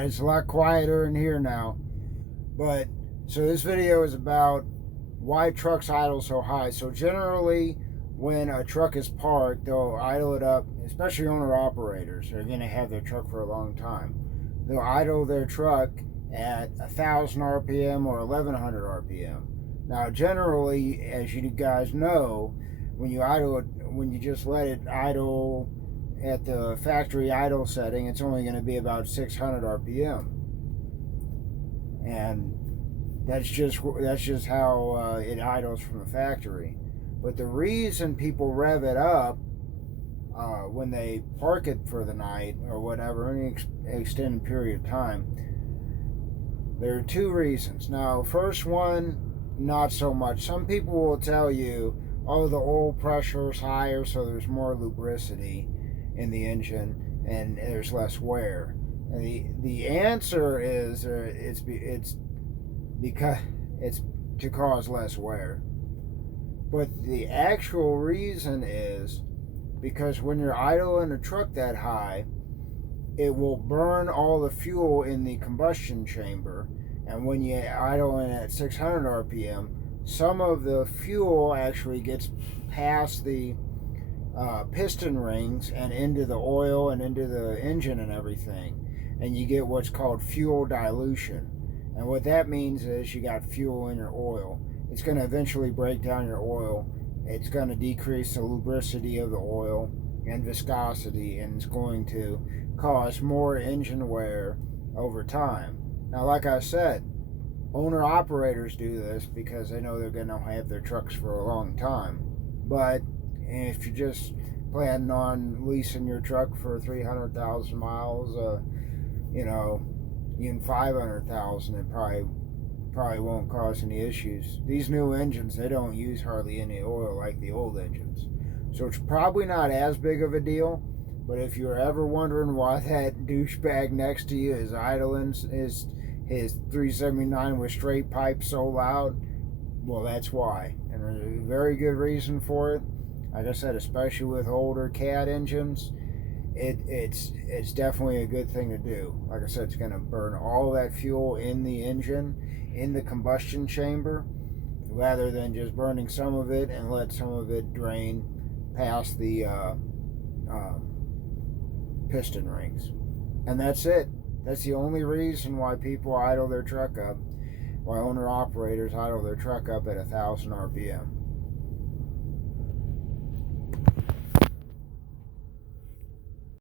Alright, it's a lot quieter in here now. But, so this video is about why trucks idle so high. So generally, when a truck is parked, they'll idle it up, especially owner-operators. They're going to have their truck for a long time. They'll idle their truck at 1,000 RPM or 1,100 RPM. Now, generally, as you guys know, when you idle it, when you just let it idle at the factory idle setting, it's only going to be about 600 RPM, and that's just how it idles from the factory. But the reason people rev it up when they park it for the night or whatever, any extended period of time, there are two reasons. Now, first one, not so much. Some people will tell you, oh, the oil pressure is higher, so there's more lubricity in the engine and there's less wear. And the answer is it's because it's to cause less wear. But the actual reason is because when you're idling a truck that high, it will burn all the fuel in the combustion chamber. And when you idle in at 600 RPM, some of the fuel actually gets past the piston rings and into the oil and into the engine and everything. And you get what's called fuel dilution. And what that means is you got fuel in your oil. It's going to eventually break down your oil. It's going to decrease the lubricity of the oil and viscosity, and it's going to cause more engine wear over time. Now, like I said, owner-operators do this because they know they're going to have their trucks for a long time. But if you're just planning on leasing your truck for 300,000 miles, even 500,000, it probably won't cause any issues. These new engines, they don't use hardly any oil like the old engines. So it's probably not as big of a deal. But if you're ever wondering why that douchebag next to you is idling his 379 with straight pipe so loud, well, that's why. And there's a very good reason for it. Like I said, especially with older CAT engines, it's definitely a good thing to do. Like I said, it's going to burn all that fuel in the engine, in the combustion chamber, rather than just burning some of it and let some of it drain past the piston rings. And that's it. That's the only reason why people idle their truck up, why owner-operators idle their truck up at 1,000 RPM.